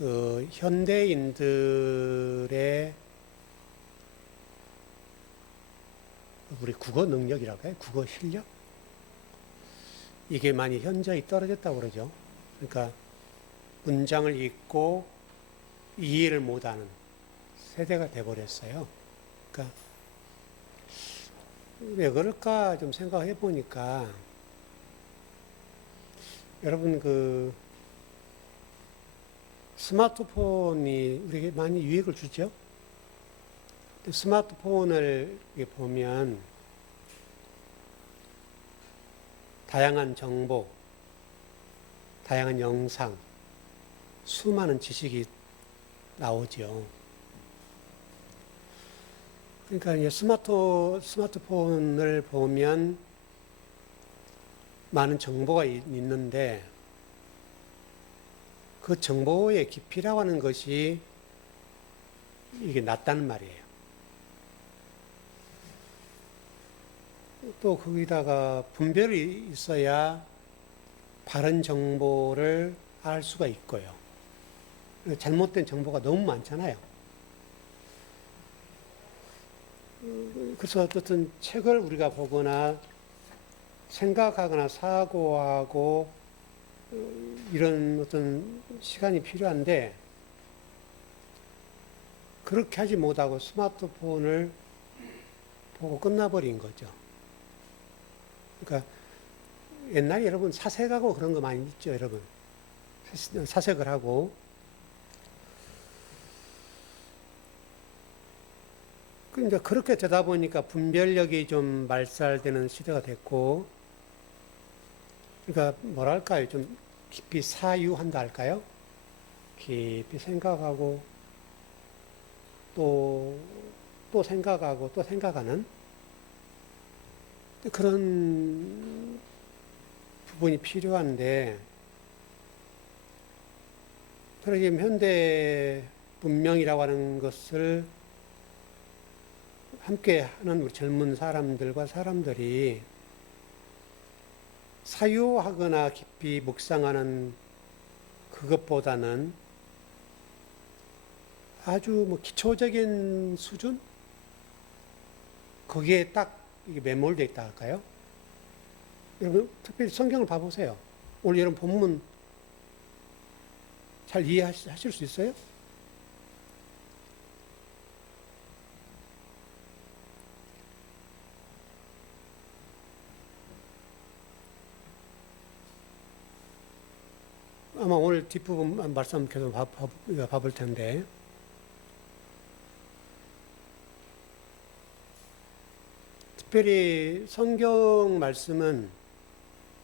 그 현대인들의 우리 국어 능력이라고 해요? 국어 실력? 이게 많이 현저히 떨어졌다고 그러죠. 그러니까 문장을 읽고 이해를 못하는 세대가 돼버렸어요. 그러니까 왜 그럴까 좀 생각해 보니까 여러분 그 스마트폰이 우리에게 많이 유익을 주죠. 스마트폰을 보면 다양한 정보, 다양한 영상, 수많은 지식이 나오죠. 그러니까 이제 스마트폰을 보면 많은 정보가 있는데 그 정보의 깊이라고 하는 것이 이게 낮다는 말이에요. 또 거기다가 분별이 있어야 바른 정보를 알 수가 있고요. 잘못된 정보가 너무 많잖아요. 그래서 어떤 책을 우리가 보거나 생각하거나 사고하고 이런 어떤 시간이 필요한데 그렇게 하지 못하고 스마트폰을 보고 끝나버린 거죠. 그러니까 옛날에 여러분 사색하고 그런 거 많이 있죠, 여러분. 사색을 하고. 이제 그렇게 되다 보니까 분별력이 좀 말살되는 시대가 됐고, 그러니까 뭐랄까요, 좀 깊이 사유한다 할까요? 깊이 생각하고 또 생각하고 또 생각하는 그런 부분이 필요한데, 그러게 현대 문명이라고 하는 것을 함께 하는 우리 젊은 사람들과 사람들이 사유하거나 깊이 묵상하는 그것보다는 아주 뭐 기초적인 수준? 거기에 딱 이게 매몰되어 있다 할까요? 여러분, 특별히 성경을 봐보세요. 오늘 여러분 본문 잘 이해하실 수 있어요? 아마 오늘 뒷부분 말씀 계속 봐볼 텐데, 특별히 성경 말씀은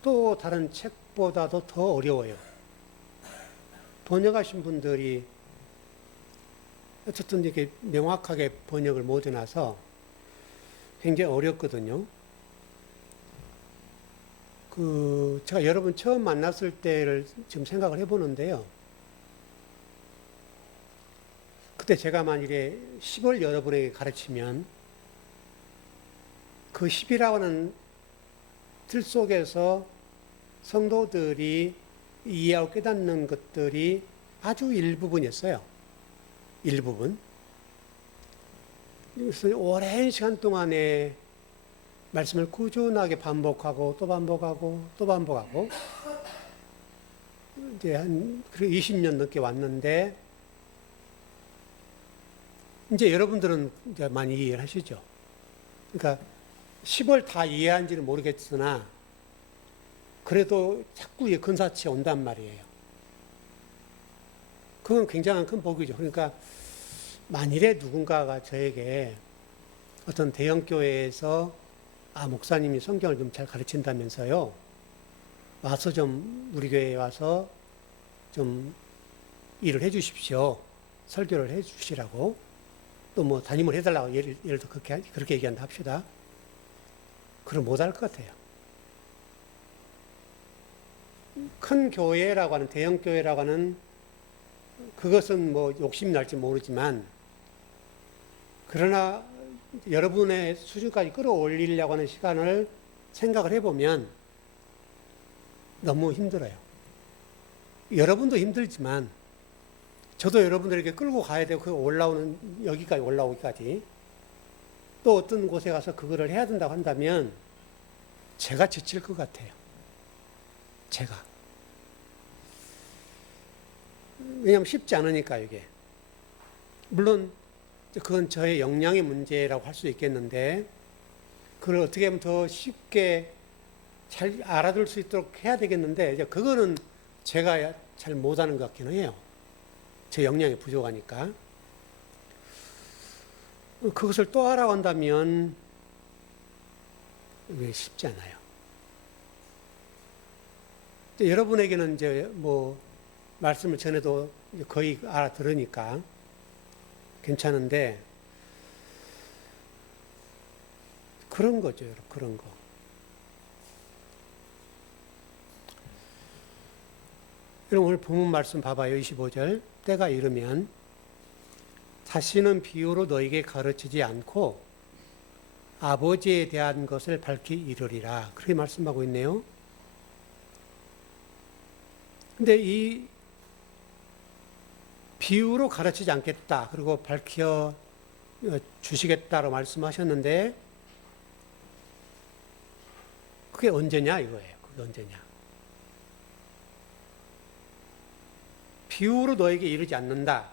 또 다른 책보다도 더 어려워요. 번역하신 분들이 어쨌든 이렇게 명확하게 번역을 못 해놔서 굉장히 어렵거든요. 제가 여러분 처음 만났을 때를 지금 생각을 해보는데요. 그때 제가 만일에 10을 여러분에게 가르치면 그 10이라고 하는 틀 속에서 성도들이 이해하고 깨닫는 것들이 아주 일부분이었어요. 일부분. 그래서 오랜 시간 동안에 말씀을 꾸준하게 반복하고 또 반복하고 또 반복하고 이제 한 20년 넘게 왔는데 이제 여러분들은 이제 많이 이해를 하시죠. 그러니까 10을 다 이해한지는 모르겠으나 그래도 자꾸 근사치가 온단 말이에요. 그건 굉장한 큰 복이죠. 그러니까 만일에 누군가가 저에게 어떤 대형교회에서 목사님이 성경을 좀 잘 가르친다면서요. 와서 좀 우리 교회에 와서 좀 일을 해 주십시오. 설교를 해 주시라고. 또 뭐 담임을 해달라고 예를 들어 그렇게 얘기한다 합시다. 그럼 못할 것 같아요. 큰 교회라고 하는, 대형 교회라고 하는 그것은 뭐 욕심이 날지 모르지만 그러나 여러분의 수준까지 끌어올리려고 하는 시간을 생각을 해보면 너무 힘들어요. 여러분도 힘들지만 저도 여러분들에게 끌고 가야 되고 그 올라오는 여기까지 올라오기까지 또 어떤 곳에 가서 그거를 해야 된다고 한다면 제가 지칠 것 같아요. 제가. 왜냐하면 쉽지 않으니까 이게. 물론 그건 저의 역량의 문제라고 할 수 있겠는데 그걸 어떻게 하면 더 쉽게 잘 알아들 수 있도록 해야 되겠는데 이제 그거는 제가 잘 못하는 것 같기는 해요. 제 역량이 부족하니까. 그것을 또 하라고 한다면 왜 쉽지 않아요. 여러분에게는 이제 뭐 말씀을 전해도 거의 알아들으니까 괜찮은데 그런 거죠, 그런 거. 여러분 오늘 본문 말씀 봐봐요. 25절. 때가 이르면 다시는 비유로 너에게 가르치지 않고 아버지에 대한 것을 밝히 이르리라. 그렇게 말씀하고 있네요. 근데 이 비유로 가르치지 않겠다. 그리고 밝혀 주시겠다고 말씀하셨는데 그게 언제냐 이거예요. 그게 언제냐. 비유로 너에게 이르지 않는다.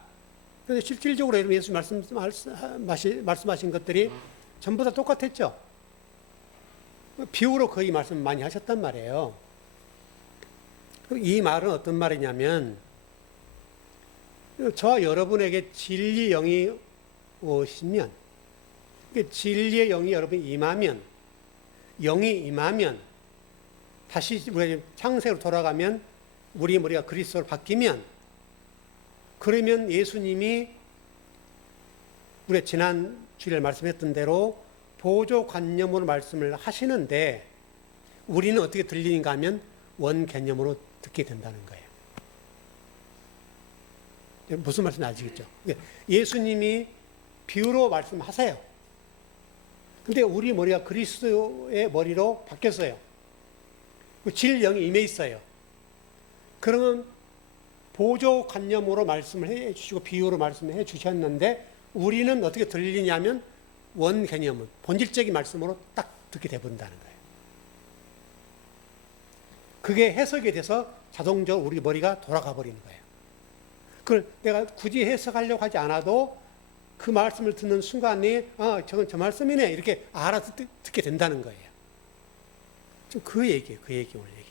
그런데 실질적으로 여러분 예수 말씀하신 것들이 전부 다 똑같았죠. 비유로 거의 말씀 많이 하셨단 말이에요. 이 말은 어떤 말이냐면 저와 여러분에게 진리 영이 오시면 진리의 영이 여러분이 임하면 영이 임하면 다시 우리가 창세로 돌아가면 우리 머리가 그리스도로 바뀌면 그러면 예수님이 우리가 지난 주일에 말씀했던 대로 보조관념으로 말씀을 하시는데 우리는 어떻게 들리는가 하면 원개념으로 듣게 된다는 거예요. 무슨 말씀인지 아시겠죠? 예수님이 비유로 말씀하세요. 근데 우리 머리가 그리스도의 머리로 바뀌었어요. 진리영이 임해 있어요. 그러면 보조관념으로 말씀을 해 주시고 비유로 말씀을 해 주셨는데 우리는 어떻게 들리냐면 원개념은 본질적인 말씀으로 딱 듣게 되버린다는 거예요. 그게 해석이 돼서 자동적으로 우리 머리가 돌아가 버리는 거예요. 그걸 내가 굳이 해석하려고 하지 않아도 그 말씀을 듣는 순간에 저건 저 말씀이네 이렇게 알아듣게 된다는 거예요. 그 얘기예요. 그 얘기 오늘 얘기가.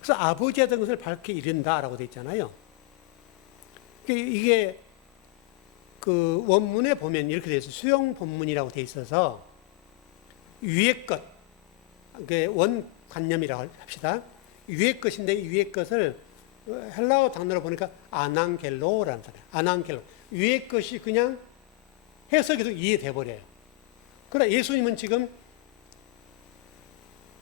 그래서 아버지에 대한 것을 밝게 이른다라고 되어 있잖아요. 이게 그 원문에 보면 이렇게 되어 있어요. 수용 본문이라고 되어 있어서 위의 것, 원관념이라고 합시다. 위의 것인데 위의 것을 헬라어 단어로 보니까 아난겔로라는 단어예요. 아난겔로. 위의 것이 그냥 해석해도 이해돼 버려요. 그러나 예수님은 지금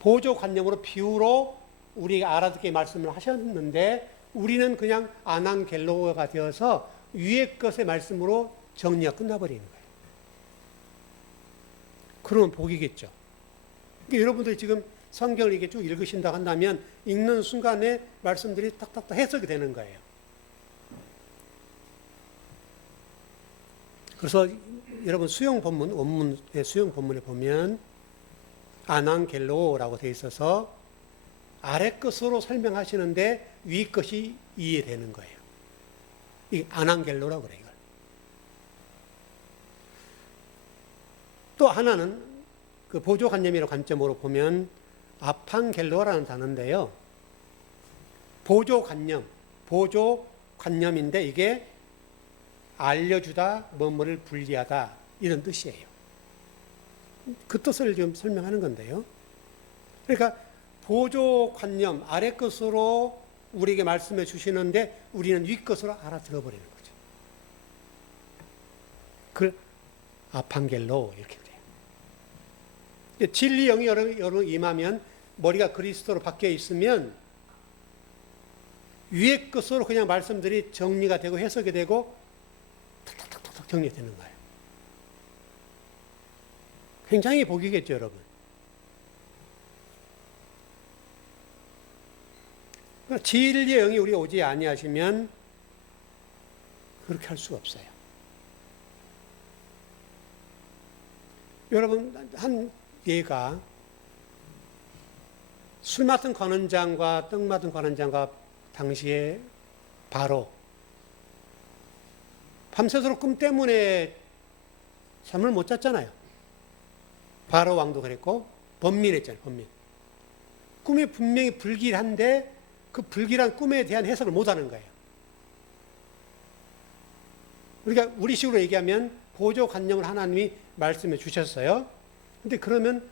보조관념으로 비유로 우리가 알아듣게 말씀을 하셨는데 우리는 그냥 아난겔로가 되어서 위의 것의 말씀으로 정리가 끝나버리는 거예요. 그러면 복이겠죠. 그러니까 여러분들이 지금 성경을 이렇게 쭉 읽으신다고 한다면 읽는 순간에 말씀들이 탁탁탁 해석이 되는 거예요. 그래서 여러분 수용 본문, 원문의 수용 본문에 보면 아난겔로라고 되어 있어서 아래 것으로 설명하시는데 위 것이 이해되는 거예요. 이 아난겔로라고 그래요. 이걸. 또 하나는 그 보조관념이라는 관점으로 보면 아판겔로라는 단어인데요. 보조관념인데 이게 알려주다, 뭐뭐를 분리하다 이런 뜻이에요. 그 뜻을 지금 설명하는 건데요. 그러니까 보조관념 아래 것으로 우리에게 말씀해 주시는데 우리는 위 것으로 알아들어 버리는 거죠. 그걸 아판겔로 이렇게 돼요. 진리 영이 여러분 임하면 머리가 그리스도로 바뀌어 있으면 위의 것으로 그냥 말씀들이 정리가 되고 해석이 되고 탁탁탁탁 정리되는 거예요. 굉장히 복이겠죠, 여러분. 진리의 영이 우리가 오지 아니하시면 그렇게 할 수가 없어요. 여러분, 한 예가 술 맡은 관원장과 떡 맡은 관원장과 당시에 바로 밤새도록 꿈 때문에 잠을 못 잤잖아요. 바로 왕도 그랬고 번민했잖아요. 번민. 꿈이 분명히 불길한데 그 불길한 꿈에 대한 해석을 못하는 거예요. 그러니까 우리식으로 얘기하면 보조관념을 하나님이 말씀해 주셨어요. 근데 그러면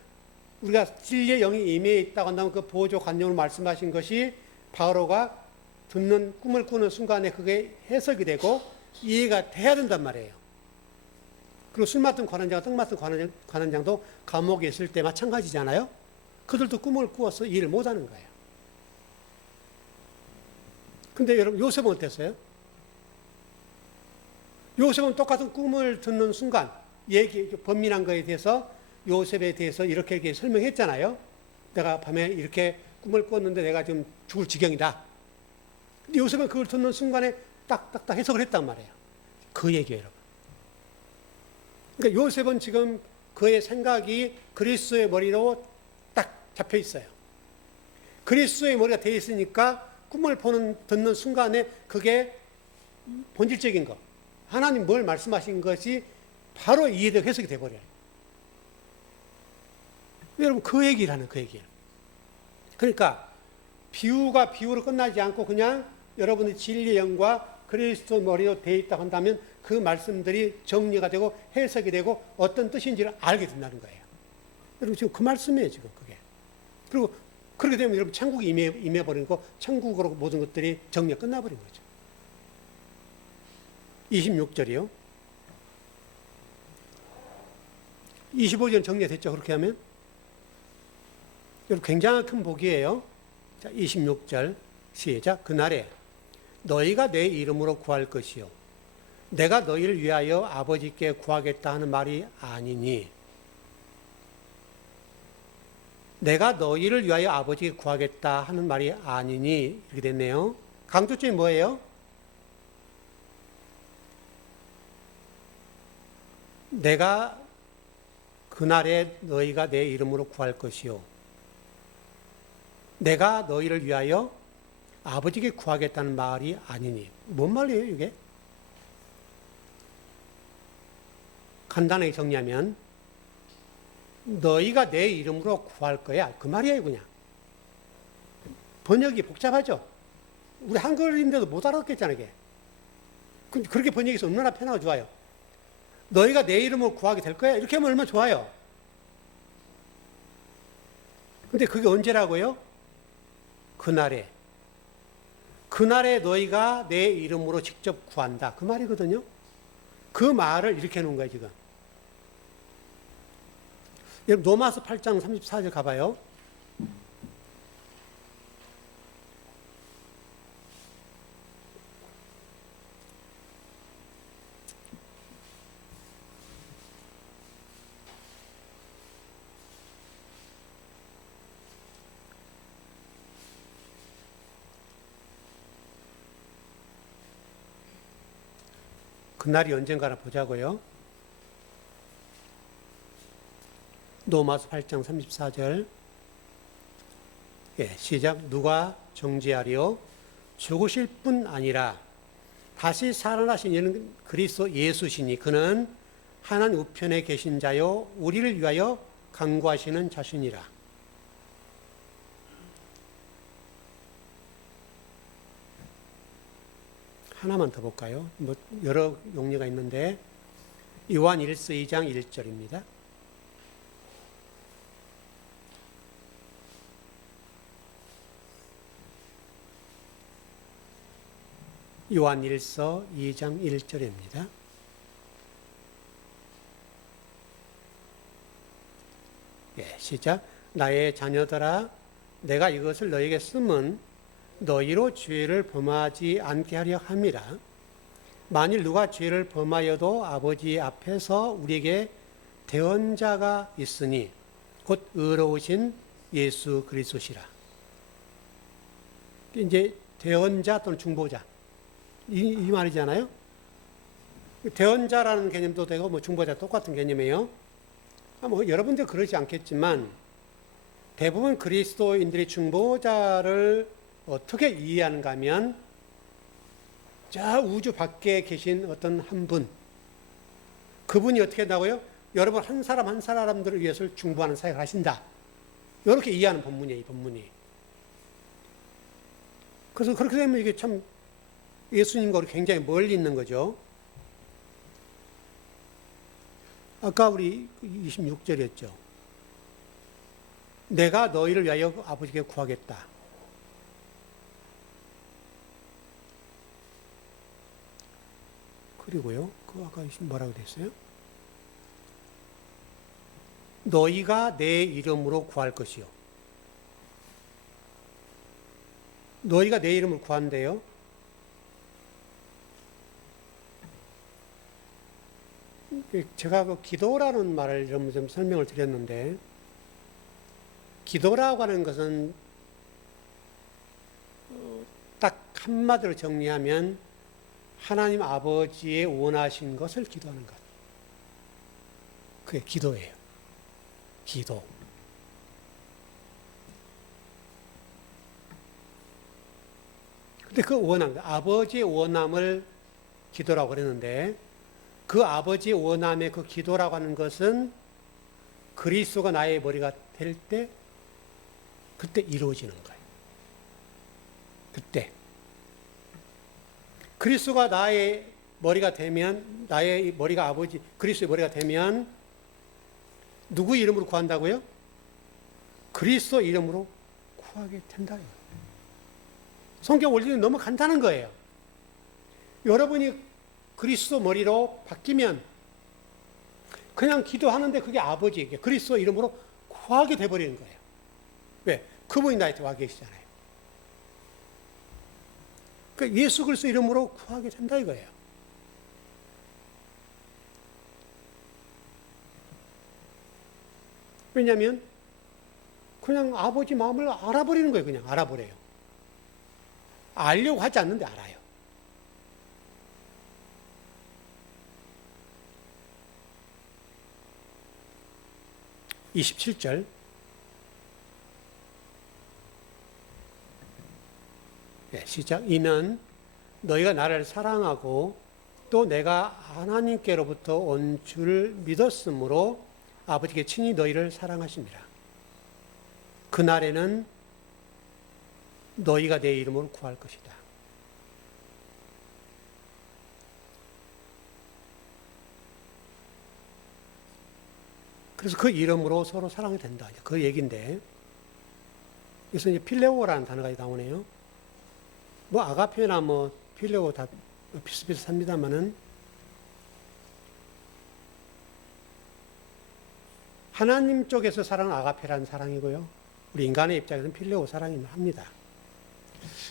우리가 진리의 영이 임해 있다고 한다면 그 보조관념을 말씀하신 것이 바로가 듣는 꿈을 꾸는 순간에 그게 해석이 되고 이해가 돼야 된단 말이에요. 그리고 술 맡은 관원장, 떡 맡은 관원장도 감옥에 있을 때 마찬가지잖아요. 그들도 꿈을 꾸어서 이해를 못하는 거예요. 근데 여러분 요셉은 어땠어요? 요셉은 똑같은 꿈을 듣는 순간 번민한 거에 대해서 요셉에 대해서 이렇게 설명했잖아요. 내가 밤에 이렇게 꿈을 꿨는데 내가 지금 죽을 지경이다. 근데 요셉은 그걸 듣는 순간에 딱딱딱 해석을 했단 말이에요. 그 얘기예요, 여러분. 그러니까 요셉은 지금 그의 생각이 그리스도의 머리로 딱 잡혀 있어요. 그리스도의 머리가 되어 있으니까 꿈을 듣는 순간에 그게 본질적인 거, 하나님 뭘 말씀하신 것이 바로 이해되고 해석이 돼버려요. 여러분 그 얘기를 하는 그 얘기예요. 그러니까 비유가 비유로 끝나지 않고 그냥 여러분의 진리의 영과 그리스도 머리로 되어 있다고 한다면 그 말씀들이 정리가 되고 해석이 되고 어떤 뜻인지를 알게 된다는 거예요. 여러분 지금 그 말씀이에요, 지금 그게. 그리고 그렇게 되면 여러분 천국이 임해버린 거, 천국으로 모든 것들이 정리가 끝나버린 거죠. 26절이요. 25절 정리됐죠, 그렇게 하면? 여러분 굉장히 큰 복이에요. 자, 26절 시작. 그날에 너희가 내 이름으로 구할 것이요 내가 너희를 위하여 아버지께 구하겠다 하는 말이 아니니, 내가 너희를 위하여 아버지께 구하겠다 하는 말이 아니니 이렇게 됐네요. 강조점이 뭐예요? 내가 그날에 너희가 내 이름으로 구할 것이요 내가 너희를 위하여 아버지께 구하겠다는 말이 아니니. 뭔 말이에요, 이게? 간단하게 정리하면 너희가 내 이름으로 구할 거야, 그 말이에요. 그냥 번역이 복잡하죠. 우리 한글인데도 못 알아듣겠잖아요, 이게. 그렇게 번역해서 얼마나 편하고 좋아요. 너희가 내 이름으로 구하게 될 거야, 이렇게 하면 얼마나 좋아요. 근데 그게 언제라고요? 그날에 너희가 내 이름으로 직접 구한다, 그 말이거든요. 그 말을 이렇게 해놓은 거예요, 지금. 여러분 로마서 8장 34절 가봐요. 그날이 언젠가나 보자고요. 로마서 8장 34절. 예, 시작. 누가 정죄하리요? 죽으실 뿐 아니라 다시 살아나신 이는 그리스도 예수시니 그는 하나님 우편에 계신 자요 우리를 위하여 간구하시는 자신이라. 하나만 더 볼까요? 뭐 여러 용례가 있는데 요한 1서 2장 1절입니다. 요한 1서 2장 1절입니다. 예, 시작. 나의 자녀들아 내가 이것을 너에게 쓰면 너희로 죄를 범하지 않게 하려 함이라. 만일 누가 죄를 범하여도 아버지 앞에서 우리에게 대언자가 있으니 곧 의로우신 예수 그리스도시라. 이제 대언자 또는 중보자. 이 말이잖아요. 대언자라는 개념도 되고, 뭐 중보자 똑같은 개념이에요. 뭐 여러분들 그러지 않겠지만, 대부분 그리스도인들이 중보자를 어떻게 이해하는가 하면, 저 우주 밖에 계신 어떤 한 분, 그분이 어떻게 한다고요? 여러분 한 사람 한 사람들을 위해서 중보하는 사역을 하신다. 이렇게 이해하는 본문이에요, 이 본문이. 그래서 그렇게 되면 이게 참 예수님과 굉장히 멀리 있는 거죠. 아까 우리 26절이었죠. 내가 너희를 위하여 아버지께 구하겠다. 그리고요, 그 아까 뭐라고 됐어요? 너희가 내 이름으로 구할 것이요. 너희가 내 이름을 구한대요. 제가 그 기도라는 말을 좀 설명을 드렸는데, 기도라고 하는 것은 딱 한마디로 정리하면 하나님 아버지의 원하신 것을 기도하는 것. 그게 기도예요. 기도. 근데 그 원함, 아버지의 원함을 기도라고 그랬는데, 그 아버지의 원함의 그 기도라고 하는 것은 그리스도가 나의 머리가 될 때, 그때 이루어지는 거예요. 그때. 그리스도가 나의 머리가 되면, 나의 머리가 아버지, 그리스도의 머리가 되면, 누구 이름으로 구한다고요? 그리스도 이름으로 구하게 된다. 성경 원리는 너무 간단한 거예요. 여러분이 그리스도 머리로 바뀌면 그냥 기도하는데 그게 아버지에게 그리스도 이름으로 구하게 돼버리는 거예요. 왜? 그분이 나한테 와 계시잖아요. 그러니까 예수 그리스도 이름으로 구하게 된다 이거예요. 왜냐하면 그냥 아버지 마음을 알아버리는 거예요. 그냥 알아버려요. 알려고 하지 않는데 알아요. (27절) 네, 시작. 이는 너희가 나를 사랑하고 또 내가 하나님께로부터 온 줄 믿었으므로 아버지께 친히 너희를 사랑하십니다. 그날에는 너희가 내 이름으로 구할 것이다. 그래서 그 이름으로 서로 사랑이 된다. 그 얘기인데, 그래서 이제 필레오라는 단어가 나오네요. 뭐 아가페나 뭐 필레오 다 비슷비슷합니다만은 하나님 쪽에서 사랑은 아가페라는 사랑이고요. 우리 인간의 입장에서는 필레오 사랑이 합니다.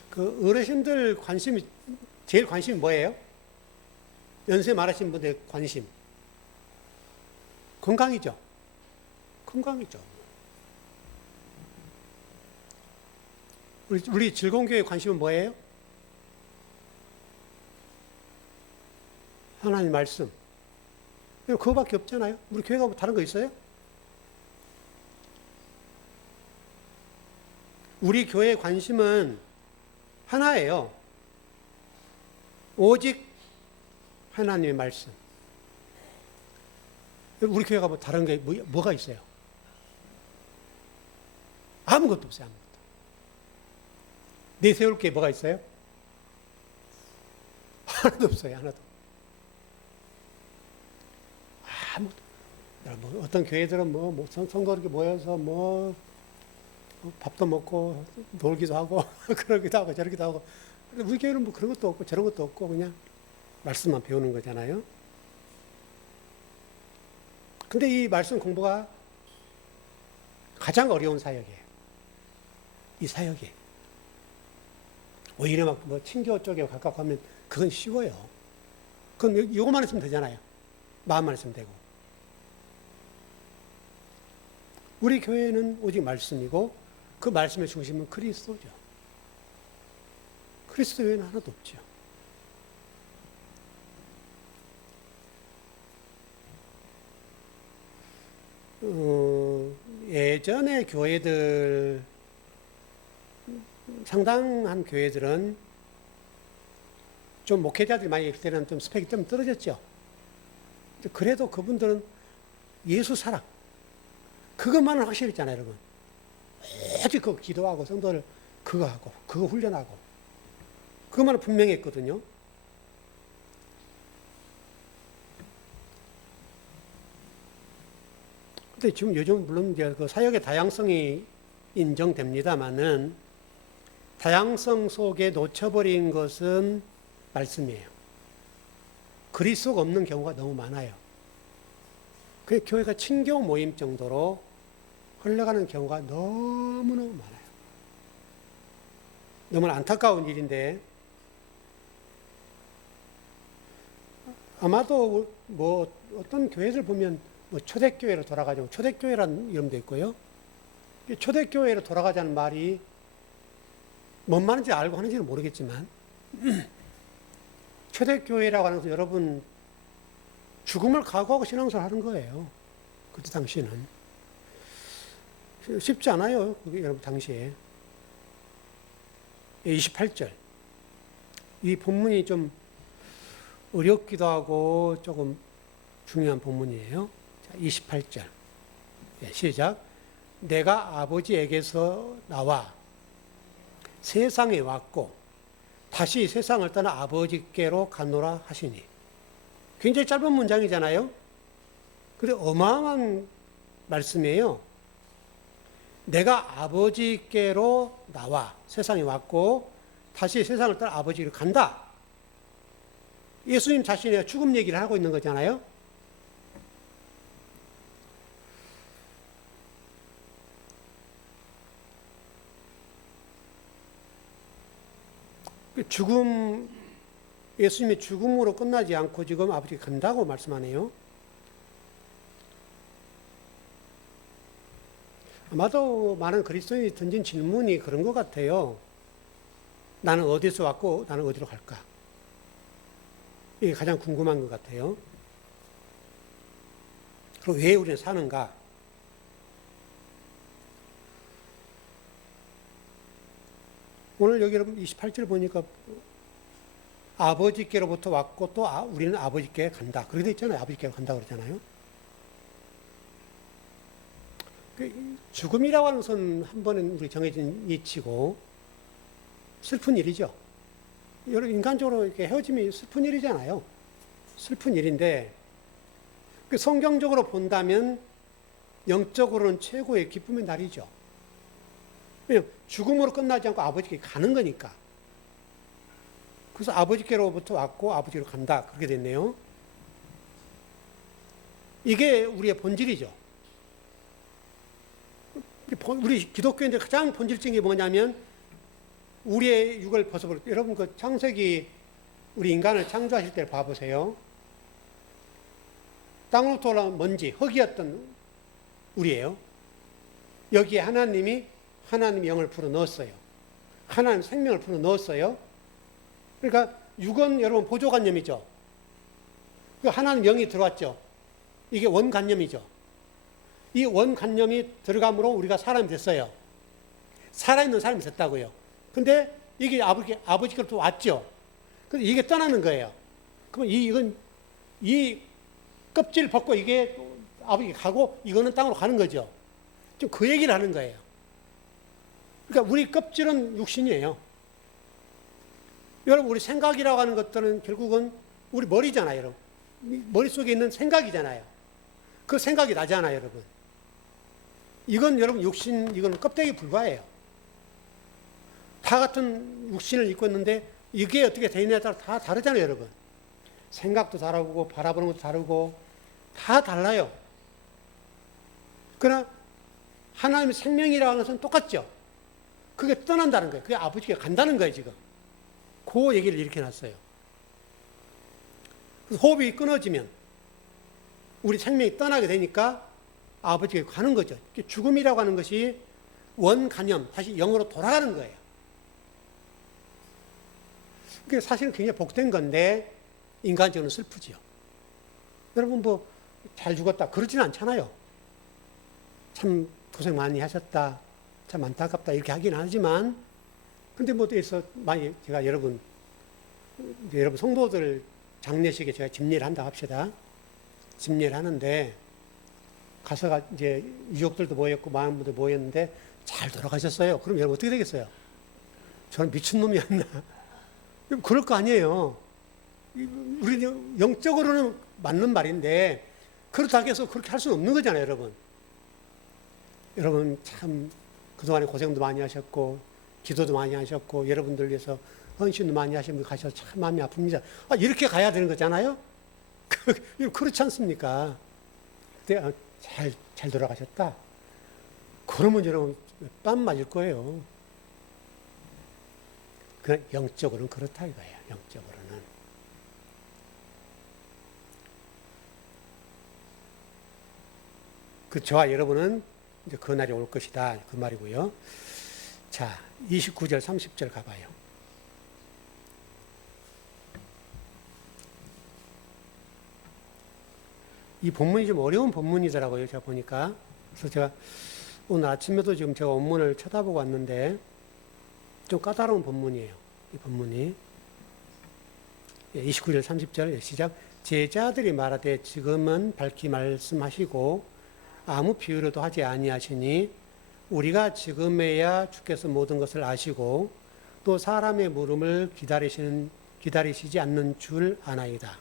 그 어르신들 제일 관심이 뭐예요? 연세 많으신 분들의 관심. 건강이죠. 건강이죠. 우리 즐거운 교회의 관심은 뭐예요? 하나님 말씀. 그거밖에 없잖아요. 우리 교회가 뭐 다른 거 있어요? 우리 교회의 관심은 하나예요. 오직 하나님의 말씀. 우리 교회가 뭐 다른 게 뭐가 있어요? 아무것도 없어요. 아무것도. 내세울 게 뭐가 있어요? 하나도 없어요. 하나도. 아무것도. 뭐 어떤 교회들은 선거 이렇게 모여서 밥도 먹고 놀기도 하고 그러기도 하고 저러기도 하고. 우리 교회는 뭐 그런 것도 없고 저런 것도 없고 그냥 말씀만 배우는 거잖아요. 근데 이 말씀 공부가 가장 어려운 사역이에요. 이 사역이. 오히려 막 친교 쪽에 가깝고 하면 그건 쉬워요. 그건 이거만 했으면 되잖아요. 마음만 했으면 되고. 우리 교회는 오직 말씀이고 그 말씀의 중심은 그리스도죠. 그리스도 외에는 하나도 없죠. 예전에 교회들, 상당한 교회들은 좀 목회자들이 많이 있을 때는 좀 스펙이 좀 떨어졌죠. 그래도 그분들은 예수 사랑, 그것만은 확실히 있잖아요, 여러분. 오직 그거 기도하고 성도를 그거 하고, 그거 훈련하고, 그것만은 분명히 했거든요. 근데 지금 요즘 물론 이제 그 사역의 다양성이 인정됩니다만은 다양성 속에 놓쳐버린 것은 말씀이에요. 그리스도가 없는 경우가 너무 많아요. 그 교회가 친교 모임 정도로 흘러가는 경우가 너무너무 많아요. 너무 안타까운 일인데 아마도 뭐 어떤 교회들 보면 뭐 초대교회로 돌아가죠. 초대교회라는 이름도 있고요. 초대교회로 돌아가자는 말이 뭔 말인지 알고 하는지는 모르겠지만 초대교회라고 하는 것은 여러분 죽음을 각오하고 신앙생활 하는 거예요. 그때 당시에는. 쉽지 않아요. 그게 여러분 당시에. 28절. 이 본문이 좀 어렵기도 하고 조금 중요한 본문이에요. 자, 28절. 시작. 내가 아버지에게서 나와 세상에 왔고 다시 세상을 떠나 아버지께로 가노라 하시니. 굉장히 짧은 문장이잖아요. 근데 어마어마한 말씀이에요. 내가 아버지께로 나와 세상에 왔고 다시 세상을 떠나 아버지로 간다. 예수님 자신의 죽음 얘기를 하고 있는 거잖아요. 죽음, 예수님의 죽음으로 끝나지 않고 지금 아버지가 간다고 말씀하네요. 아마도 많은 그리스도인이 던진 질문이 그런 것 같아요. 나는 어디서 왔고 나는 어디로 갈까? 이게 가장 궁금한 것 같아요. 그리고 왜 우리는 사는가? 오늘 여기 28절 보니까 아버지께로부터 왔고 또 우리는 아버지께 간다. 그렇게 돼 있잖아요. 아버지께로 간다 그러잖아요. 죽음이라고 하는 것은 한 번은 우리 정해진 이치고 슬픈 일이죠. 여러분 인간적으로 이렇게 헤어짐이 슬픈 일이잖아요. 슬픈 일인데 성경적으로 본다면 영적으로는 최고의 기쁨의 날이죠. 왜냐하면 죽음으로 끝나지 않고 아버지께 가는 거니까. 그래서 아버지께로부터 왔고 아버지로 간다. 그렇게 됐네요. 이게 우리의 본질이죠. 우리 기독교인들 가장 본질적인 게 뭐냐면 우리의 육을 벗어버릴 때, 여러분 그 창세기 우리 인간을 창조하실 때 봐보세요. 땅으로부터 올라온 먼지, 흙이었던 우리예요. 여기에 하나님이 영을 불어 넣었어요. 하나님 생명을 불어 넣었어요. 그러니까 육은 여러분 보조관념이죠. 하나님 영이 들어왔죠. 이게 원관념이죠. 이 원관념이 들어감으로 우리가 사람이 됐어요. 살아있는 사람이 됐다고요. 근데 이게 아버지께로부터 왔죠. 근데 이게 떠나는 거예요. 그럼 이 껍질 벗고 이게 아버지께 가고 이거는 땅으로 가는 거죠. 좀 그 얘기를 하는 거예요. 그러니까 우리 껍질은 육신이에요. 여러분 우리 생각이라고 하는 것들은 결국은 우리 머리잖아요. 여러분. 머릿속에 있는 생각이잖아요. 그 생각이 나잖아요. 여러분. 이건 여러분 육신, 이건 껍데기 불과해요. 다 같은 육신을 입고 있는데 이게 어떻게 되어 있느냐에 따라 다 다르잖아요. 여러분. 생각도 다르고 바라보는 것도 다르고 다 달라요. 그러나 하나님의 생명이라고 하는 것은 똑같죠. 그게 떠난다는 거예요. 그게 아버지께 간다는 거예요. 지금. 그 얘기를 이렇게 놨어요. 호흡이 끊어지면 우리 생명이 떠나게 되니까 아버지께 가는 거죠. 죽음이라고 하는 것이 원간염, 다시 영으로 돌아가는 거예요. 그게 사실은 굉장히 복된 건데 인간적으로 슬프지요. 여러분 뭐 잘 죽었다 그러지는 않잖아요. 참 고생 많이 하셨다, 참 안타깝다 이렇게 하긴 하지만, 근데 뭐 어디서 만약 제가 여러분 성도들 장례식에 제가 집례를 한다 합시다. 집례를 하는데 가서가 이제 유족들도 모였고 많은 분들 모였는데 잘 돌아가셨어요. 그럼 여러분 어떻게 되겠어요? 저는 미친놈이었나? 그럴 거 아니에요. 우리 영적으로는 맞는 말인데 그렇다고 해서 그렇게 할 수는 없는 거잖아요, 여러분. 여러분 참 그동안에 고생도 많이 하셨고 기도도 많이 하셨고 여러분들 위해서 헌신도 많이 하시면서 가셔서 참 마음이 아픕니다. 이렇게 가야 되는 거잖아요. 그렇지 않습니까? 근데 잘 돌아가셨다. 그러면 여러분 뺨 맞을 거예요. 그 영적으로는 그렇다 이거예요. 영적으로는. 저와 여러분은 이제 그 날이 올 것이다. 그 말이고요. 자, 29절, 30절 가봐요. 이 본문이 좀 어려운 본문이더라고요. 제가 보니까. 그래서 제가 오늘 아침에도 지금 제가 원문을 쳐다보고 왔는데 좀 까다로운 본문이에요. 이 본문이. 29절, 30절 시작. 제자들이 말하되 지금은 밝히 말씀하시고 아무 비유로도 하지 아니하시니 우리가 지금에야 주께서 모든 것을 아시고 또 사람의 물음을 기다리시지 않는 줄 아나이다.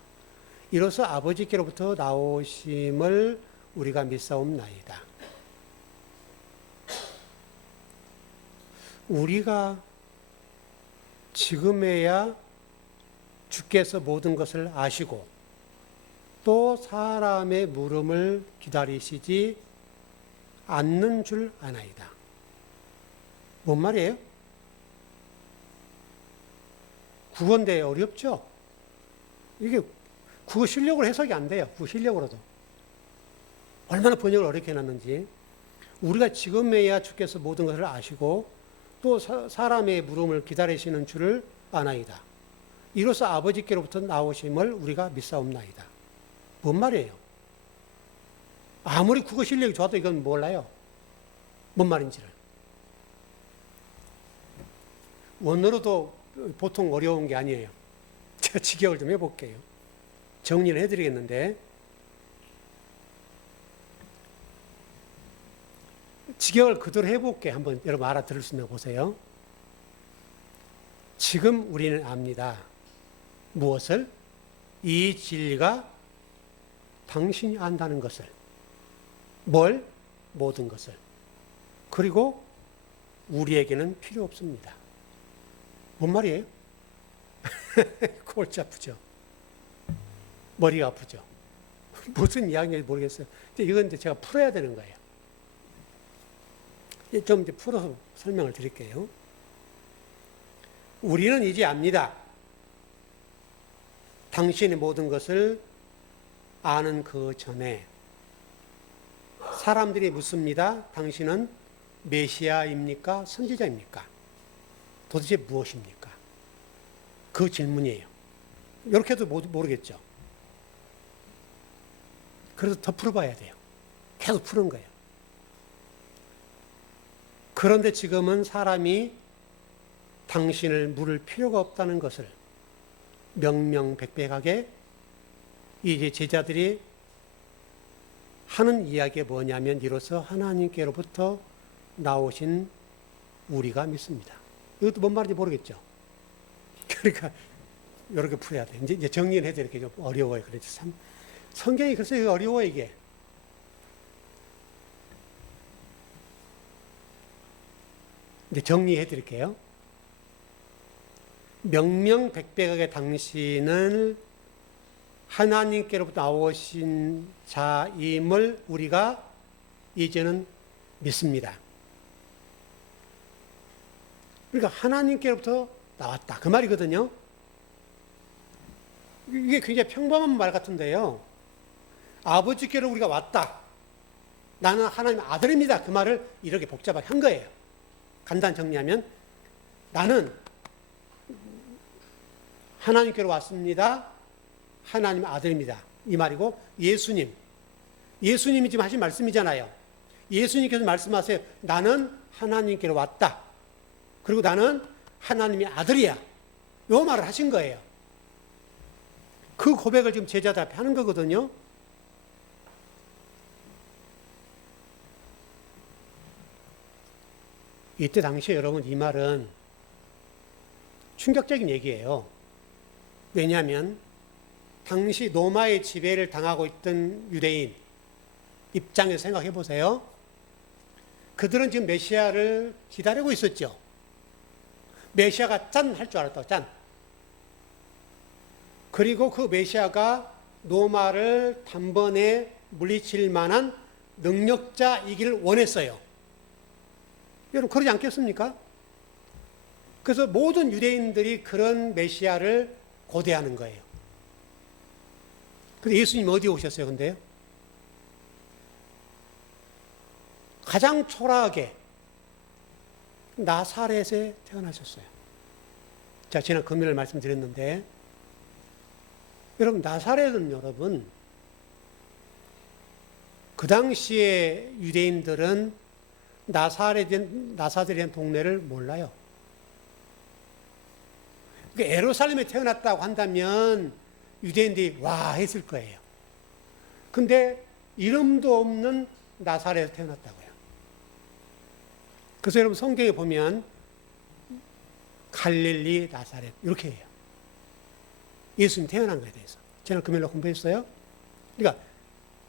이로써 아버지께로부터 나오심을 우리가 믿사옵나이다. 우리가 지금에야 주께서 모든 것을 아시고 또 사람의 물음을 기다리시지 않는 줄 아나이다. 뭔 말이에요? 국어인데 어렵죠? 이게 국어 실력으로 해석이 안 돼요. 국어 실력으로도. 얼마나 번역을 어렵게 해놨는지. 우리가 지금에야 주께서 모든 것을 아시고 또 사람의 물음을 기다리시는 줄을 아나이다. 이로써 아버지께로부터 나오심을 우리가 믿사옵나이다. 뭔 말이에요? 아무리 국어 실력이 좋아도 이건 몰라요. 뭔 말인지를. 원어로도 보통 어려운 게 아니에요. 제가 직역을 좀 해볼게요. 정리를 해드리겠는데, 직역을 그대로 해볼게요. 한번 여러분 알아들을 수 있는 거 보세요. 지금 우리는 압니다. 무엇을? 이 진리가 당신이 안다는 것을. 뭘? 모든 것을. 그리고 우리에게는 필요 없습니다. 뭔 말이에요? 골치 아프죠? 머리가 아프죠? 무슨 이야기인지 모르겠어요. 이건 이제 제가 풀어야 되는 거예요. 좀 이제 풀어서 설명을 드릴게요. 우리는 이제 압니다. 당신의 모든 것을 아는 그 전에 사람들이 묻습니다. 당신은 메시아입니까? 선지자입니까? 도대체 무엇입니까? 그 질문이에요. 이렇게도 모르겠죠. 그래서 더 풀어봐야 돼요. 계속 푸는 거예요. 그런데 지금은 사람이 당신을 물을 필요가 없다는 것을 명명백백하게 이제 제자들이 하는 이야기가 뭐냐면 이로써 하나님께로부터 나오신 우리가 믿습니다. 이것도 뭔 말인지 모르겠죠. 그러니까 이렇게 풀어야 돼. 이제 정리를 해도 이렇게 좀 어려워요. 그래서 참 성경이 글쎄 어려워 이게. 이제 정리해 드릴게요. 명명백백하게 당신을 하나님께로부터 나오신 자임을 우리가 이제는 믿습니다. 그러니까 하나님께로부터 나왔다. 그 말이거든요. 이게 굉장히 평범한 말 같은데요. 아버지께로 우리가 왔다. 나는 하나님의 아들입니다. 그 말을 이렇게 복잡하게 한 거예요. 간단 정리하면 나는 하나님께로 왔습니다. 하나님의 아들입니다. 이 말이고 예수님이 지금 하신 말씀이잖아요. 예수님께서 말씀하세요. 나는 하나님께로 왔다. 그리고 나는 하나님의 아들이야. 요 말을 하신 거예요. 그 고백을 지금 제자들 앞에 하는 거거든요. 이때 당시에 여러분 이 말은 충격적인 얘기예요. 왜냐하면 당시 로마의 지배를 당하고 있던 유대인 입장에서 생각해 보세요. 그들은 지금 메시아를 기다리고 있었죠. 메시아가 짠 할 줄 알았다. 짠. 그리고 그 메시아가 로마를 단번에 물리칠 만한 능력자이기를 원했어요. 여러분 그러지 않겠습니까? 그래서 모든 유대인들이 그런 메시아를 고대하는 거예요. 근데 예수님 어디에 오셨어요, 근데요? 가장 초라하게 나사렛에 태어나셨어요. 자, 지난 금요일 말씀드렸는데, 여러분, 나사렛은 여러분, 그 당시에 유대인들은 나사렛이라는 동네를 몰라요. 그러니까 예루살렘에 태어났다고 한다면 유대인들이 와 했을 거예요. 근데 이름도 없는 나사렛에 태어났다고요. 그래서 여러분 성경에 보면 갈릴리 나사렛 이렇게 해요. 예수님 태어난 거에 대해서. 지난 금요일에 공부했어요. 그러니까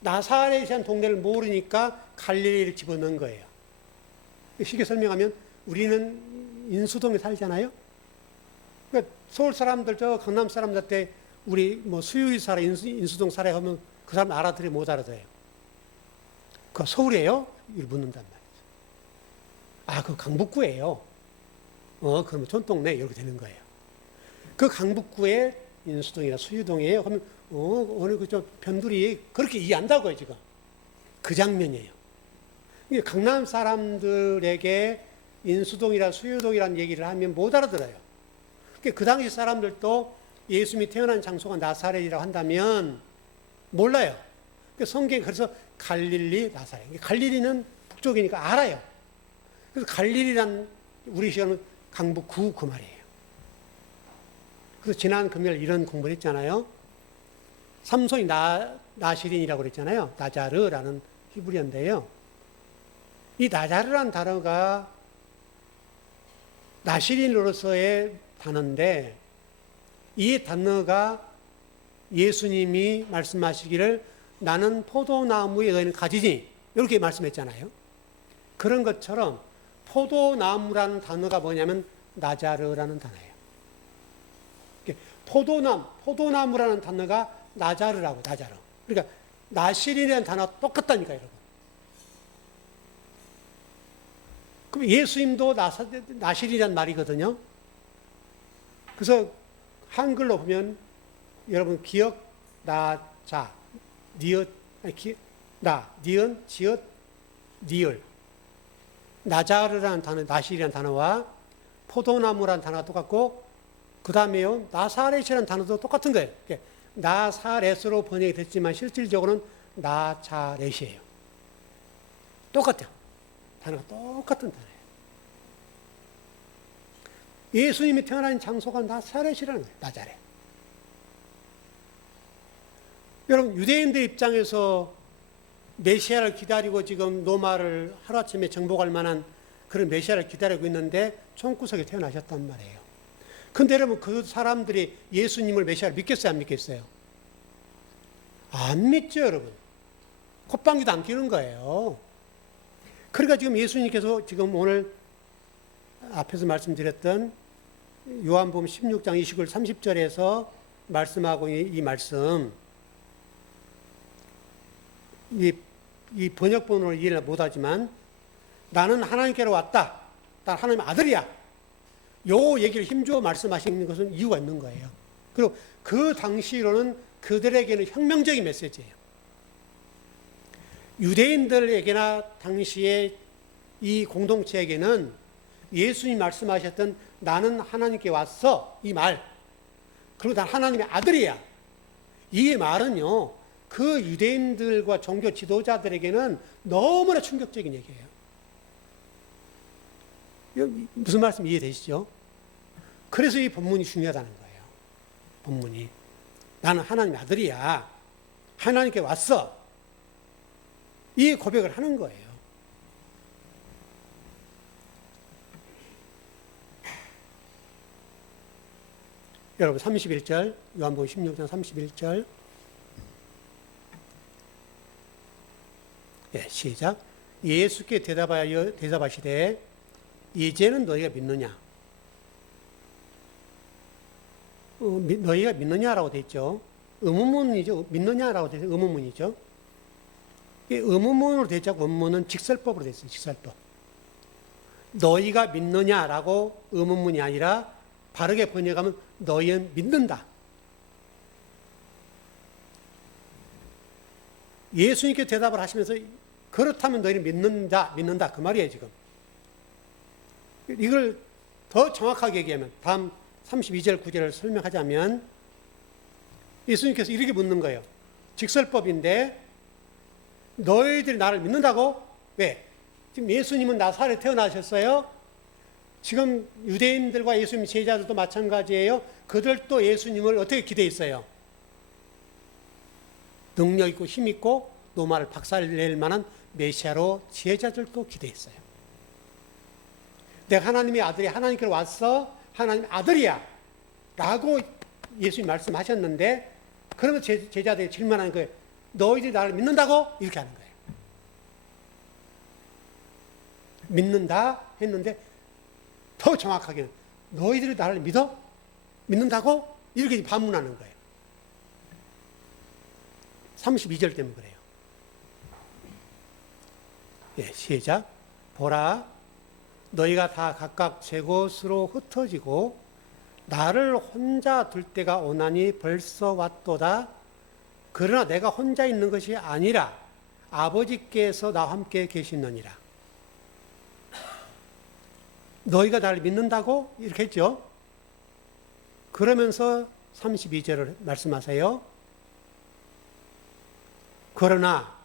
나사렛이라는 동네를 모르니까 갈릴리를 집어넣은 거예요. 쉽게 설명하면 우리는 인수동에 살잖아요. 그러니까 서울 사람들, 저 강남 사람들한테 우리 뭐 수유리 살아, 인수동 살아 하면 그 사람 알아들어 못 알아들어요. 그 서울이에요? 이를 묻는단 말이죠. 아, 그 강북구예요. 그러면 전동네 이렇게 되는 거예요. 그 강북구에 인수동이나 수유동이에요. 그러면 어느 그저 변두리 그렇게 이해한다고요 지금. 그 장면이에요. 강남 사람들에게 인수동이라 수유동이라는 얘기를 하면 못 알아들어요. 그 당시 사람들도 예수님이 태어난 장소가 나사렛이라고 한다면 몰라요. 성경이 그래서 갈릴리 나사렛. 갈릴리는 북쪽이니까 알아요. 그래서 갈릴리란 우리 시간은 강북구 그 말이에요. 그래서 지난 금요일 이런 공부를 했잖아요. 삼손이 나시린이라고 그랬잖아요. 나자르라는 히브리어인데요. 이 나자르라는 단어가 나시린으로서의 단어인데 이 단어가 예수님이 말씀하시기를 나는 포도나무에 너희는 가지니 이렇게 말씀했잖아요. 그런 것처럼 포도나무라는 단어가 뭐냐면 나자르라는 단어예요. 포도나무라는 단어가 나자르라고, 나자르. 그러니까 나시린이라는 단어가 똑같다니까요, 여러분. 그럼 예수님도 나시린이라는 말이거든요. 그래서 한글로 보면 여러분 기억, 나자, 니엇, 니은, 지읒, 니을. 나자르라는 단어, 나시리라는 단어와 포도나무라는 단어가 똑같고 그 다음에요 나사렛이라는 단어도 똑같은 거예요. 나사렛으로 번역이 됐지만 실질적으로는 나자렛이에요. 똑같아요. 단어가 똑같은 단어예요. 예수님이 태어난 장소가 나사렛이라는 거예요. 나자렛. 여러분 유대인들 입장에서 메시아를 기다리고 지금 로마를 하루아침에 정복할 만한 그런 메시아를 기다리고 있는데 총구석에 태어나셨단 말이에요. 근데 여러분 그 사람들이 예수님을 메시아를 믿겠어요? 안 믿겠어요? 안 믿죠, 여러분. 콧방귀도 안 끼는 거예요. 그러니까 지금 예수님께서 지금 오늘 앞에서 말씀드렸던 요한복음 16장 29절 30절에서 말씀하고 이 말씀 이 번역본으로 이해를 못하지만 나는 하나님께로 왔다. 난 하나님의 아들이야. 요 얘기를 힘주어 말씀하시는 것은 이유가 있는 거예요. 그리고 그 당시로는 그들에게는 혁명적인 메시지예요. 유대인들에게나 당시에 이 공동체에게는 예수님 말씀하셨던 나는 하나님께 왔어 이 말, 그리고 난 하나님의 아들이야. 이 말은요, 그 유대인들과 종교 지도자들에게는 너무나 충격적인 얘기예요. 무슨 말씀 이해되시죠? 그래서 이 본문이 중요하다는 거예요. 본문이. 나는 하나님의 아들이야. 하나님께 왔어. 이 고백을 하는 거예요. 여러분 31절, 요한복음 16장 31절. 예, 시작. 예수께 대답하시되 이제는 너희가 믿느냐? 너희가 믿느냐라고 되어 있죠. 의문문이죠. 믿느냐라고 되어 있죠. 의문문이죠. 이 의문문으로 되어 있죠. 원문은 직설법으로 되어 있어요. 직설법. 너희가 믿느냐라고 의문문이 아니라 바르게 번역하면 너희는 믿는다. 예수님께 대답을 하시면서 그렇다면 너희는 믿는다 그 말이에요 지금. 이걸 더 정확하게 얘기하면 다음 32절 9절을 설명하자면 예수님께서 이렇게 묻는 거예요. 직설법인데 너희들이 나를 믿는다고? 왜? 지금 예수님은 나사렛에 태어나셨어요. 지금 유대인들과 예수님 제자들도 마찬가지예요. 그들도 예수님을 어떻게 기대했어요? 능력 있고 힘 있고 로마를 박살낼 만한 메시아로 제자들도 기대했어요. 내가 하나님의 아들이 하나님께로 왔어. 하나님 아들이야. 라고 예수님 말씀하셨는데 그러면 제자들이 질문하는 거예요. 너희들이 나를 믿는다고? 이렇게 하는 거예요. 믿는다 했는데 더 정확하게는 너희들이 나를 믿어? 믿는다고? 이렇게 반문하는 거예요. 32절 때문에 그래요. 예, 시작. 보라, 너희가 다 각각 제 곳으로 흩어지고 나를 혼자 둘 때가 오나니 벌써 왔도다. 그러나 내가 혼자 있는 것이 아니라 아버지께서 나와 함께 계시느니라. 너희가 나를 믿는다고? 이렇게 했죠. 그러면서 32절을 말씀하세요. 그러나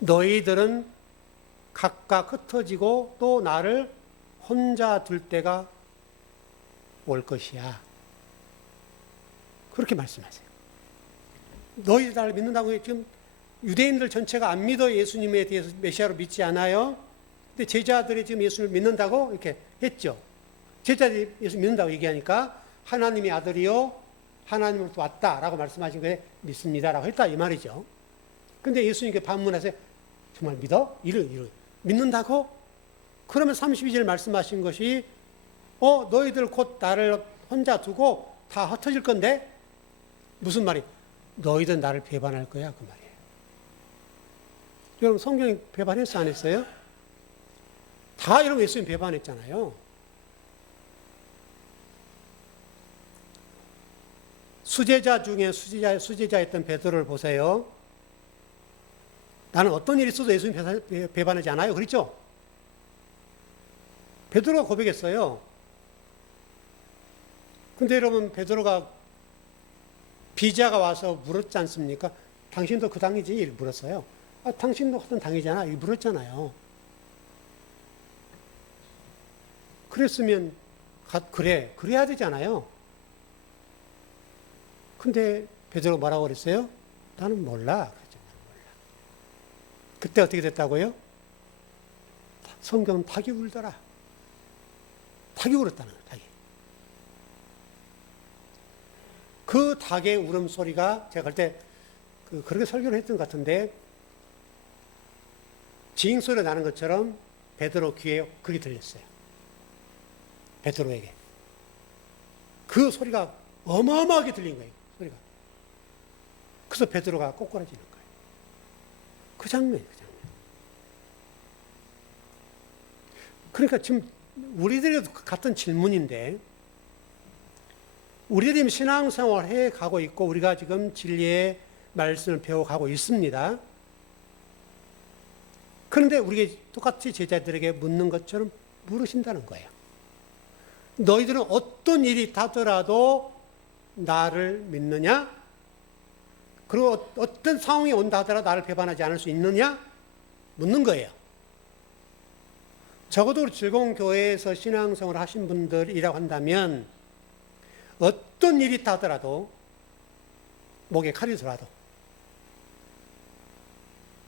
너희들은 각각 흩어지고 또 나를 혼자 둘 때가 올 것이야. 그렇게 말씀하세요. 너희들 나를 믿는다고 지금 유대인들 전체가 안 믿어 예수님에 대해서 메시아로 믿지 않아요. 근데 제자들이 지금 예수를 믿는다고 이렇게 했죠. 제자들이 예수 믿는다고 얘기하니까 하나님의 아들이요 하나님으로부터 왔다라고 말씀하신 거에 믿습니다라고 했다 이 말이죠. 근데 예수님께 반문하세요. 정말 믿어? 이를 믿는다고? 그러면 32절 말씀하신 것이 너희들 곧 나를 혼자 두고 다 흩어질 건데 무슨 말이? 너희들 나를 배반할 거야 그 말이에요. 여러분 성경이 배반했어 안 했어요? 다 여러분 예수님 배반했잖아요. 수제자 중에 수제자였던 베드로를 보세요. 나는 어떤 일이 있어도 예수님 배반하지 않아요. 그렇죠? 베드로가 고백했어요. 근데 여러분 베드로가 비자가 와서 물었지 않습니까? 당신도 그 당이지? 이렇게 물었어요. 당신도 어떤 당이잖아. 이렇게 물었잖아요. 그랬으면 그래야 되잖아요. 근데 베드로가 뭐라고 그랬어요? 나는 몰라. 그랬죠. 몰라. 그때 어떻게 됐다고요? 성경은 닭이 울더라. 닭이 울었다는 거예요. 닭이. 그 닭의 울음소리가 제가 그때 그렇게 설교를 했던 것 같은데 지잉소리가 나는 것처럼 베드로 귀에 그게 들렸어요. 베드로에게. 그 소리가 어마어마하게 들린 거예요. 소리가. 그래서 베드로가 꼬꾸라지는 거예요. 그 장면. 그러니까 지금 우리들에도 같은 질문인데 우리들이 신앙생활을 해가고 있고 우리가 지금 진리의 말씀을 배워가고 있습니다. 그런데 우리가 똑같이 제자들에게 묻는 것처럼 물으신다는 거예요. 너희들은 어떤 일이 닿더라도 나를 믿느냐? 그리고 어떤 상황이 온다 하더라도 나를 배반하지 않을 수 있느냐? 묻는 거예요. 적어도 우리 즐거운 교회에서 신앙생활을 하신 분들이라고 한다면 어떤 일이 닿더라도 목에 칼이 들어도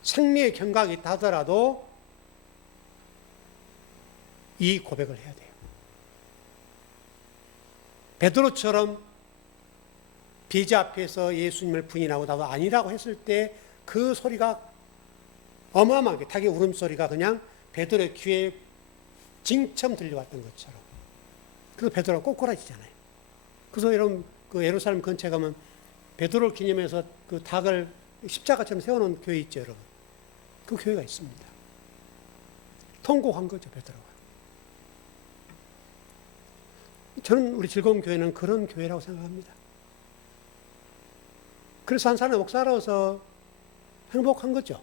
생명의 경각이 닿더라도 이 고백을 해야 돼요. 베드로처럼 비자 앞에서 예수님을 부인하고 나도 아니라고 했을 때 그 소리가 어마어마하게 닭의 울음소리가 그냥 베드로의 귀에 징처럼 들려왔던 것처럼. 그래서 베드로가 꼬꾸라지잖아요. 그래서 여러분 그 예루살렘 근처에 가면 베드로를 기념해서 그 닭을 십자가처럼 세워놓은 교회 있죠, 여러분. 그 교회가 있습니다. 통곡한 거죠, 베드로가. 저는 우리 즐거운 교회는 그런 교회라고 생각합니다. 그래서 한 사람의 목사로서 행복한 거죠.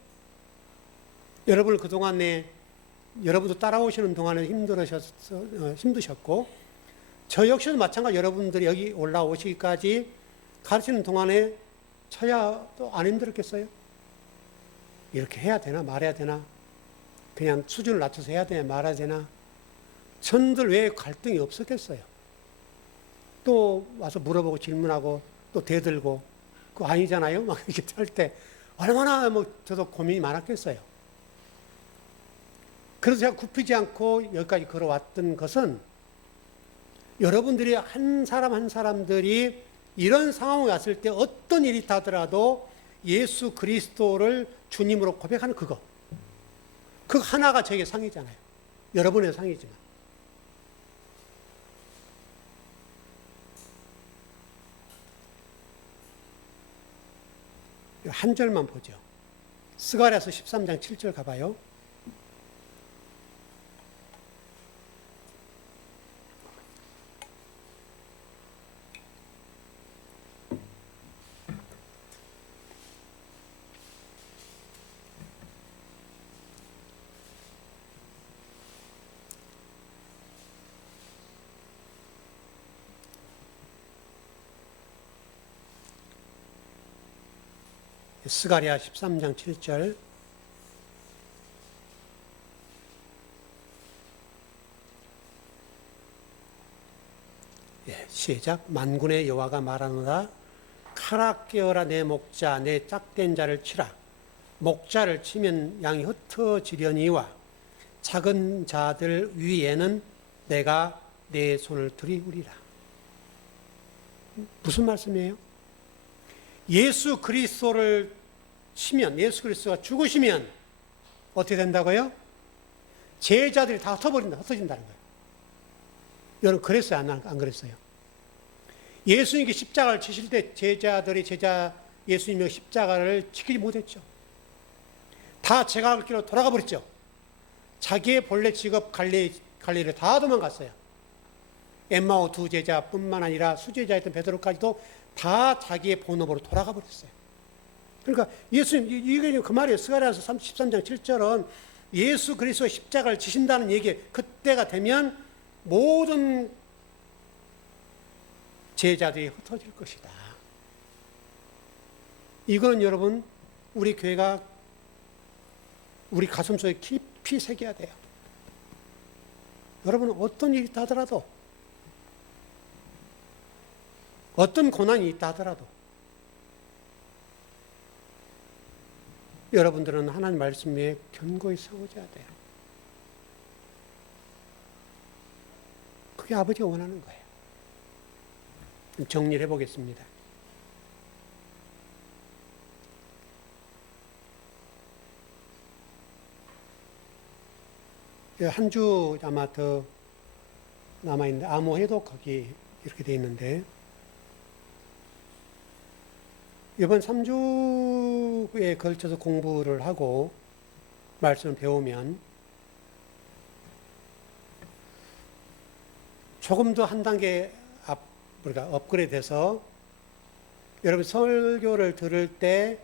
여러분을 그동안에 여러분도 따라오시는 동안에 힘드셨고 저 역시도 마찬가지 여러분들이 여기 올라오시기까지 가르치는 동안에 저야 또 안 힘들었겠어요? 이렇게 해야 되나 말해야 되나 그냥 수준을 낮춰서 해야 되나 말아야 되나 전들 왜 갈등이 없었겠어요? 또 와서 물어보고 질문하고 또 대들고 그거 아니잖아요? 막 이렇게 할 때 얼마나 저도 고민이 많았겠어요. 그래서 제가 굽히지 않고 여기까지 걸어왔던 것은 여러분들이 한 사람 한 사람들이 이런 상황에 왔을 때 어떤 일이 닿더라도 예수 그리스도를 주님으로 고백하는 그거. 그 하나가 저에게 상이잖아요. 여러분의 상이지만. 한 절만 보죠. 스가랴서 13장 7절 가봐요. 스가랴 13장 7절. 시작. 만군의 여호와가 말하노라 칼아 깨어라 내 목자 내 짝된 자를 치라. 목자를 치면 양이 흩어지려니와 작은 자들 위에는 내가 내 손을 들이우리라. 무슨 말씀이에요? 예수 그리스도를 치면 예수 그리스도가 죽으시면 어떻게 된다고요? 제자들이 다 흩어진다는 거예요. 여러분 그랬어요? 안 그랬어요? 예수님께 십자가를 치실 때 제자들이 예수님의 십자가를 지키지 못했죠. 다 제갈 길로 돌아가 버렸죠. 자기의 본래 직업 갈릴리를 다 도망갔어요. 엠마오 두 제자뿐만 아니라 수제자였던 베드로까지도 다 자기의 본업으로 돌아가 버렸어요. 그러니까 예수님 이게 그 말이에요. 스가랴서 13장 7절은 예수 그리스도의 십자가를 지신다는 얘기. 그때가 되면 모든 제자들이 흩어질 것이다. 이거는 여러분 우리 교회가 우리 가슴속에 깊이 새겨야 돼요. 여러분은 어떤 일이 있다 하더라도 어떤 고난이 있다 하더라도 여러분들은 하나님 말씀에 견고히 서고자 돼요. 그게 아버지가 원하는 거예요. 정리를 해보겠습니다. 한 주 아마 더 남아있는데 암호해독 거기 이렇게 돼 있는데 이번 3주에 걸쳐서 공부를 하고 말씀을 배우면 조금 더 한 단계 우리가 업그레이드해서 여러분 설교를 들을 때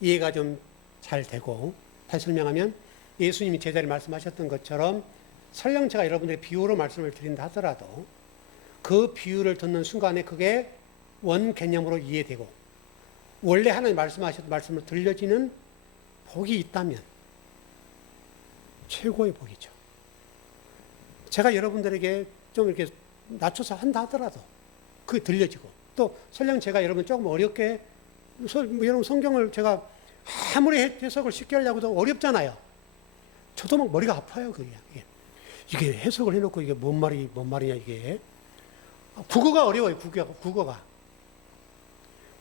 이해가 좀 잘 되고 다시 설명하면 예수님이 제자를 말씀하셨던 것처럼 설령 제가 여러분들의 비유로 말씀을 드린다 하더라도 그 비유를 듣는 순간에 그게 원 개념으로 이해되고 원래 하나님 말씀하셨던 말씀으로 들려지는 복이 있다면 최고의 복이죠. 제가 여러분들에게 좀 이렇게 낮춰서 한다 하더라도 그게 들려지고 또 설령 제가 여러분 조금 어렵게 여러분 성경을 제가 아무리 해석을 쉽게 하려고 해도 어렵잖아요. 저도 막 머리가 아파요. 이게 해석을 해놓고 이게 뭔 말이냐 이게. 국어가 어려워요. 국어가.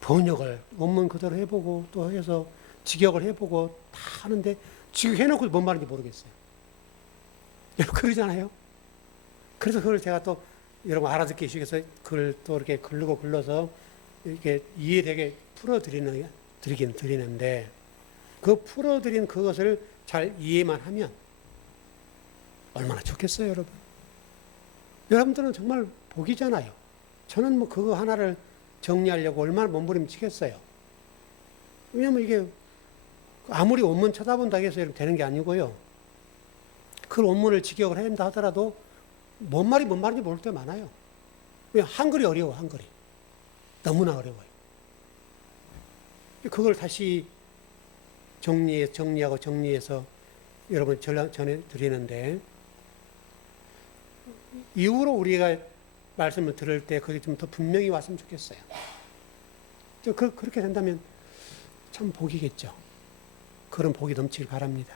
번역을 원문 그대로 해보고 또 해서 직역을 해보고 다 하는데 지금 해놓고 뭔 말인지 모르겠어요. 여러분 그러잖아요. 그래서 그걸 제가 또 여러분 알아듣기 위해서 그걸 또 이렇게 글러서 이렇게 이해되게 드리는데 그 풀어드린 그것을 잘 이해만 하면 얼마나 좋겠어요, 여러분. 여러분들은 정말 복이잖아요. 저는 뭐 그거 하나를 정리하려고 얼마나 몸부림치겠어요. 왜냐면 이게 아무리 원문 쳐다본다고 해서 이렇게 되는 게 아니고요. 그 원문을 직역을 한다 하더라도 뭔 말인지 모를 때 많아요. 그냥 한글이 어려워, 한글이. 너무나 어려워요. 그걸 다시 정리해서 여러분 전해드리는데 이후로 우리가 말씀을 들을 때 그게 좀 더 분명히 왔으면 좋겠어요. 그렇게 된다면 참 복이겠죠. 그런 복이 넘치길 바랍니다.